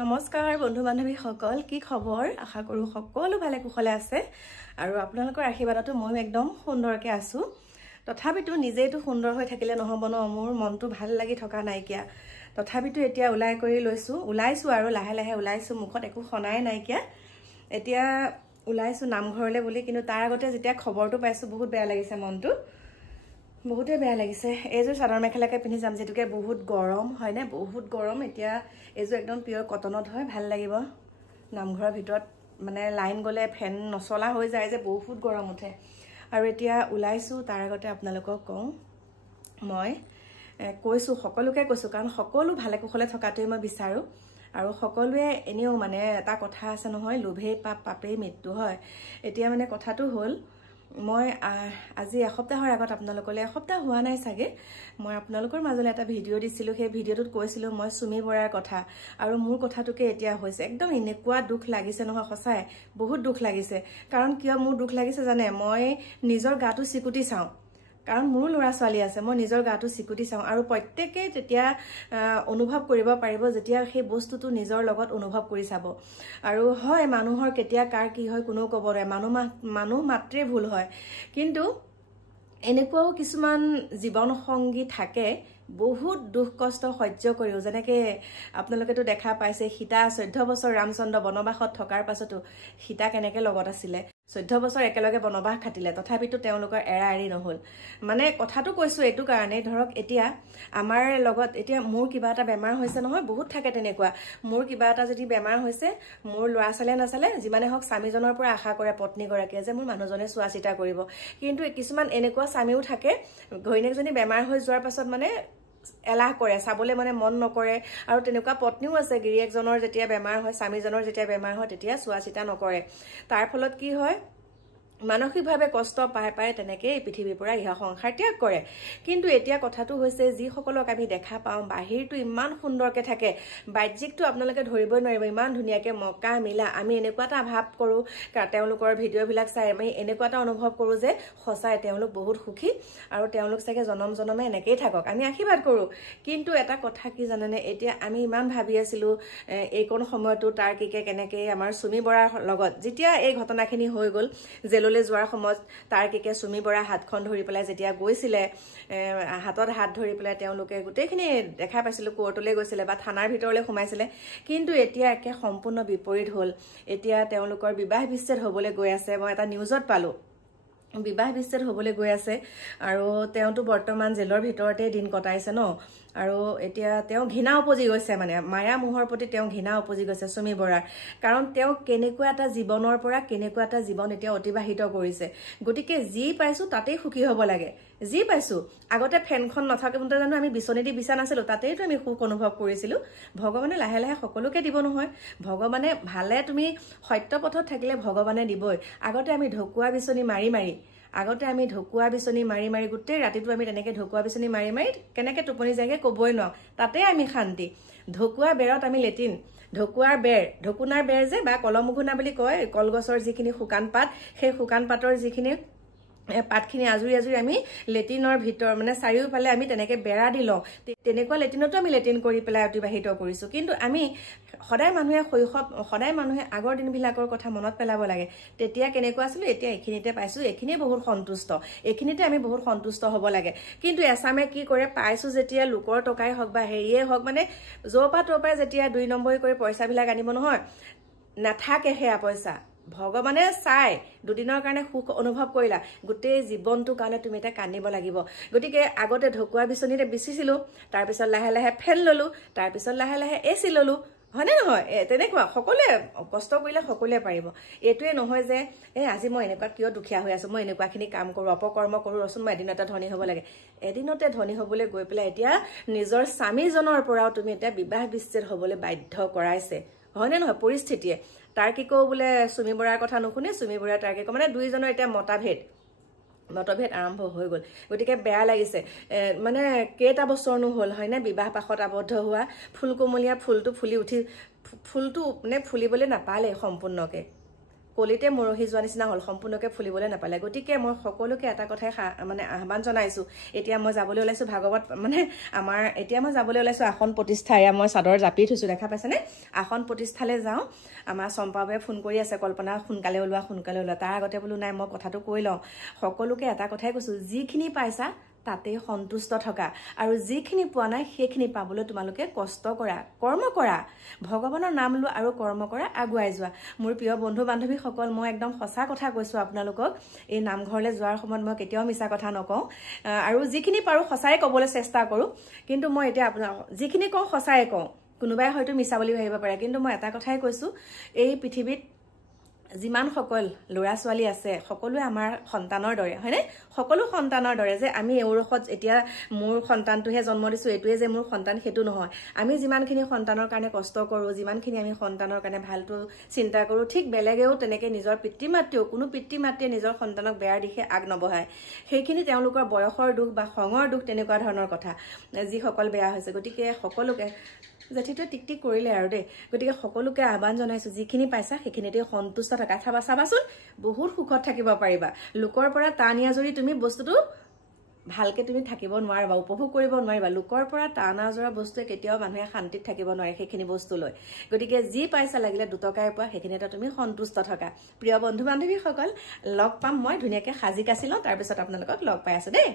নমস্কাৰ বন্ধু বান্ধৱী সকল কি খবৰ আশা কৰো সকলো ভালে কুশলে আছে আৰু আপোনালোকৰ আশীৰ্বাদতো মই একদম সুন্দৰকৈ আছো তথাপিতো নিজেইটো সুন্দৰ হৈ থাকিলে নহব ন মোৰ মনটো ভাল লাগি থকা নাইকিয়া তথাপিতো এতিয়া ওলাইছো আৰু লাহে লাহে ওলাইছো মুখত একো খনাই নাইকিয়া এতিয়া ওলাইছো নামঘৰলে বুলি কিন্তু তাৰ আগতে যেতিয়া খবৰটো পাইছো বহুত বেয়া লাগিছে মনটো বহুতে বেয়া লাগিছে এইযোৰ চাদৰ মেখেলাকে পিন্ধি যাম যেতুকে বহুত গৰম হয় না বহুত গৰম এতিয়া এইযোৰ একদম পিয়ৰ কটনত হয় ভাল লাগিব নামঘৰৰ ভিতৰত মানে লাইন গলে ফেন নচলা হৈ যায় যে বহুত গৰম উঠে আৰু এতিয়া ওলাইছো তাৰ আগতে আপোনালোকক কওঁ মই কৈছো সকলোকে কৈছো কাৰণ সকলো ভালে কুশলে থকাটোই মই বিচাৰো আৰু সকলোৱে এনেও মানে এটা কথা আছে নহয় লোভে পাপ পাপেই মৃত্যু হয় এতিয়া মানে কথাটো হ'ল মই আজি এসপ্তাহৰ আগত আপোনালোকলৈ এসপ্তাহ হোৱা নাই চাগে মই আপোনালোকৰ মাজলৈ এটা ভিডিঅ' দিছিলো সেই ভিডিঅ'টোত কৈছিলো মই সুমি বৰাৰ কথা আৰু মোৰ কথাটোকে এতিয়া হৈছে একদম এনেকুৱা দুখ লাগিছে নহয় সঁচাই বহুত দুখ লাগিছে কাৰণ কিয় মোৰ দুখ লাগিছে জানে মই নিজৰ গাটো চিকুটি চাওঁ কাৰণ মোৰ ল'ৰা ছোৱালী আছে মই নিজৰ গাটো চিকুটি চাওঁ আৰু প্ৰত্যেককে তেতিয়া অনুভৱ কৰিব পাৰিব যেতিয়া সেই বস্তুটো নিজৰ লগত অনুভৱ কৰি চাব আৰু হয় মানুহৰ কেতিয়া কাৰ কি হয় কোনো ক'ব নোৱাৰে মানুহ মাত্ৰে ভুল হয় কিন্তু এনেকুৱাও কিছুমান জীৱন সংগী থাকে বহুত দুখ কষ্ট সহ্য কৰিও যেনেকে আপোনালোকেতো দেখা পাইছে সীতা 14 বছৰ ৰামচন্দ্ৰ বনবাসত থকাৰ পাছতো সীতা কেনেকে লগত আছিলে 14 বছৰ একেলগে বনবাস খাটিলে তথাপিতো তেওঁলোকৰ এৰা এৰি নহল মানে কথাটো কৈছো এটো কাৰণে ধৰক এতিয়া আমাৰ লগত এতিয়া মোৰ কিবা এটা বেমাৰ হৈছে নহয় বহুত থাকে তেনেকুৱা মোৰ কিবা এটা যদি বেমাৰ হৈছে মোৰ ল'ৰা ছোৱালী নাচালে যিমানে হওক স্বামীজনৰ পৰা আশা কৰে পত্নী গৰাকীয়ে যে মোৰ মানুহজনে চোৱা চিতা কৰিব কিন্তু কিছুমান এনেকুৱা স্বামীও থাকে ঘৈণীয়েকজনী বেমাৰ হৈ যোৱাৰ পাছত মানে এলাহ কৰে চাবলে মানে মন নকৰে আৰু তেনেকুৱা পত্নীও আছে গিৰিয়েকজনৰ যেতিয়া বেমাৰ হয় স্বামীজনৰ যেতিয়া বেমাৰ হয় তেতিয়া চোৱা চিতা নকৰে তাৰ ফলত কি হয় মানসিকভাৱে কষ্ট পাই পাই তেনেকৈ এই পৃথিৱীৰ পৰা ইহা সংসাৰ ত্যাগ কৰে কিন্তু এতিয়া কথাটো হৈছে যিসকলক আমি দেখা পাওঁ বাহিৰটো ইমান সুন্দৰকৈ থাকে বাহ্যিকটো আপোনালোকে ধৰিবই নোৱাৰিব ইমান ধুনীয়াকৈ মকা মিলা আমি এনেকুৱা এটা ভাৱ কৰোঁ তেওঁলোকৰ ভিডিঅ'বিলাক চাই আমি এনেকুৱা এটা অনুভৱ কৰোঁ যে সঁচাই তেওঁলোক বহুত সুখী আৰু তেওঁলোক চাগে জনম জনমে এনেকেই থাকক আমি আশীৰ্বাদ কৰোঁ কিন্তু এটা কথা কি জানেনে এতিয়া আমি ইমান ভাবি আছিলোঁ এইকণ সময়তো তাৰ কেনেকৈ আমাৰ সুমি বৰাৰ লগত যেতিয়া এই ঘটনাখিনি হৈ গ'ল জেললৈ যোৱাৰ সময়ত তাৰ সুমি বৰা হাতখন ধৰি পেলাই যেতিয়া গৈছিলে হাতত হাত ধৰি পেলাই তেওঁলোকে গোটেইখিনি দেখা পাইছিলোঁ কোৰ্টলৈ গৈছিলে বা থানাৰ ভিতৰলৈ সোমাইছিলে কিন্তু এতিয়া একে সম্পূৰ্ণ বিপৰীত হ'ল এতিয়া তেওঁলোকৰ বিবাহ বিচ্ছেদ হ'বলৈ গৈ আছে মই এটা নিউজত পালোঁ বিবাহ বিচ্ছেদ হ'বলৈ গৈ আছে আৰু তেওঁতো বৰ্তমান জেলৰ ভিতৰতে দিন কটাইছে ন আৰু এতিয়া তেওঁ ঘৃণা উপজি গৈছে মানে মায়া মোহৰ প্ৰতি তেওঁ ঘৃণা উপজি গৈছে সুমি বৰাৰ কাৰণ তেওঁ কেনেকুৱা এটা জীৱনৰ পৰা কেনেকুৱা এটা জীৱন এতিয়া অতিবাহিত কৰিছে গতিকে যি পাইছো তাতেই সুখী হ'ব লাগে যি পাইছো আগতে ফেনখন নাথাকে বুলি জানো আমি বিচনী বিচা নাছিলো তাতেইতো আমি সুখ অনুভৱ কৰিছিলো ভগৱানে লাহে লাহে সকলোকে দিব নহয় ভগৱানে ভালে তুমি সত্য পথত থাকিলে ভগৱানে দিবই আগতে আমি ঢকুৱা বিচনী মাৰি মাৰি গোটেই ৰাতিটো আমি তেনেকে ঢকুৱা বিচনী মাৰি মাৰি কেনেকে টোপনি যায়গে ক'বই নোৱাৰো তাতে আমি শান্তি ঢকুৱা বেৰত আমি লেটিন ঢকুনাৰ বেৰ যে বা কলমুঘুনা বুলি কয় কলগছৰ যিখিনি শুকান পাত সেই শুকান পাতৰ যিখিনি পাতখিনি আজুৰি আমি লেটিনৰ ভিতৰ মানে চাৰিওফালে আমি তেনেকে বেৰা দি লওঁ তেনেকুৱা লেটিনতো আমি লেটিন কৰি পেলাই অতিবাহিত কৰিছো কিন্তু আমি সদায় মানুহে আগৰ দিনবিলাকৰ কথা মনত পেলাব লাগে তেতিয়া কেনেকুৱা আছিল এতিয়া এইখিনিতে পাইছো এইখিনিয়ে বহুত সন্তুষ্ট এইখিনিতে আমি বহুত সন্তুষ্ট হ'ব লাগে কিন্তু এছামে কি কৰে পাইছো যেতিয়া লোকৰ টকাই হওক বা হেৰিয়ে হওক মানে জপা টপাই যেতিয়া 2 নম্বৰী কৰি পইচাবিলাক আনিব নহয় নাথাকে সেয়া পইচা ভগৱানে চাই দুদিনৰ কাৰণে সুখ অনুভৱ কৰিলা গোটেই জীৱনটোৰ কাৰণে তুমি এটা কান্দিব লাগিব গতিকে আগতে ঢকুৱা বিচনীতে বিচিছিলো তাৰপিছত লাহে লাহে ফেন ললো তাৰপিছত লাহে লাহে এচি ললো হয়নে নহয় তেনেকুৱা সকলোৱে কষ্ট কৰিলে সকলোৱে পাৰিব এইটোৱে নহয় যে আজি মই এনেকুৱা কিয় দুখীয়া হৈ আছো মই এনেকুৱাখিনি কাম কৰোঁ অপকৰ্ম কৰোঁ ৰচোন মই এদিনতে ধনী হ'ব লাগে এদিনতে ধনী হ'বলৈ গৈ পেলাই এতিয়া নিজৰ স্বামীজনৰ পৰাও তুমি এতিয়া বিবাহ বিচ্ছেদ হ'বলৈ বাধ্য কৰাইছে হয়নে নহয় পৰিস্থিতিয়ে তাৰ্কিকও বোলে সুমি বৰাৰ কথা নুশুনে সুমি বৰা তাৰ্কিক মানে দুইজনৰ এতিয়া মতভেদ আৰম্ভ হৈ গ'ল গতিকে বেয়া লাগিছে মানে কেইটা বছৰনো হ'ল হয়নে বিবাহ পাশত আবদ্ধ হোৱা ফুলকুমলীয়া ফুলটো ফুলি উঠি ফুলটো মানে ফুলিবলৈ নাপালে সম্পূৰ্ণকে কলিতে মৰহি যোৱা নিচিনা হ'ল, সম্পূৰ্ণকৈ ফুলিবলৈ নাপালে। গতিকে মই সকলোকে এটা কথাই মানে আহ্বান জনাইছোঁ, এতিয়া মই যাবলৈ ওলাইছোঁ ভাগৱত মানে এতিয়া মই যাবলৈ ওলাইছোঁ আসন প্ৰতিষ্ঠা। এয়া মই চাদৰ জাপি থৈছোঁ, দেখা পাইছেনে? আসন প্ৰতিষ্ঠালৈ যাওঁ। আমাৰ চম্পাবাই ফোন কৰি আছে, কল্পনা সোনকালে ওলোৱা সোনকালে ওলোৱা। তাৰ আগতে বোলো নাই মই কথাটো কৈ লওঁ। সকলোকে এটা কথাই কৈছোঁ, যিখিনি পাইছা তাতেই সন্তুষ্ট থকা, আৰু যিখিনি পোৱা নাই সেইখিনি পাবলৈ তোমালোকে কষ্ট কৰা, কৰ্ম কৰা, ভগৱানৰ নাম লোৱা আৰু কৰ্ম কৰা, আগুৱাই যোৱা। মোৰ প্ৰিয় বন্ধু বান্ধৱীসকল, মই একদম সঁচা কথা কৈছোঁ আপোনালোকক। এই নামঘৰলৈ যোৱাৰ সময়ত মই কেতিয়াও মিছা কথা নকওঁ, আৰু যিখিনি পাৰোঁ সঁচাই ক'বলৈ চেষ্টা কৰোঁ। কিন্তু মই এতিয়া যিখিনি কওঁ সঁচাই কওঁ, কোনোবাই হয়তো মিছা বুলি ভাবিব পাৰে, কিন্তু মই এটা কথাই কৈছোঁ, এই পৃথিৱীত যিমান সকল ল'ৰা ছোৱালী আছে সকলোৱে আমাৰ সন্তানৰ দৰে, হয়নে? সকলো সন্তানৰ দৰে। যে আমি এওৰসত এতিয়া মোৰ সন্তানটোহে জন্ম দিছোঁ, এইটোৱে যে মোৰ সন্তান, সেইটো নহয়। আমি যিমানখিনি সন্তানৰ কাৰণে কষ্ট কৰোঁ, যিমানখিনি আমি সন্তানৰ কাৰণে ভালটো চিন্তা কৰোঁ, ঠিক বেলেগেও তেনেকৈ নিজৰ পিতৃ মাতৃও, কোনো পিতৃ মাতৃয়ে নিজৰ সন্তানক বেয়াৰ দিশে আগ নবঢ়ায়। সেইখিনি তেওঁলোকৰ বয়সৰ দুখ বা খঙৰ দুখ, তেনেকুৱা ধৰণৰ কথা, যিসকল বেয়া হৈছে। গতিকে সকলোকে, জেঠিটোৱে টিক টিক কৰিলে আৰু দেই। গতিকে সকলোকে আহ্বান জনাইছোঁ, যিখিনি পাইছা সেইখিনিতে সন্তুষ্ট থকা। চাবাচোন বহুত সুখত থাকিব পাৰিবা। লোকৰ পৰা টান আজৰি তুমি বস্তুটো ভালকে তুমি থাকিব নোৱাৰিবা, উপভোগ কৰিব নোৱাৰিবা। লোকৰ পৰা টান আজৰা বস্তুৱে কেতিয়াও মানুহে শান্তিত থাকিব নোৱাৰে সেইখিনি বস্তু লৈ। গতিকে যি পাইছা লাগিলে দুটকাই পোৱা, সেইখিনিতে তুমি সন্তুষ্ট থকা। প্ৰিয় বন্ধু বান্ধৱীসকল, লগ পাম মই ধুনীয়াকৈ সাজি কাচি লওঁ, তাৰপিছত আপোনালোকক লগ পাই আছোঁ দেই।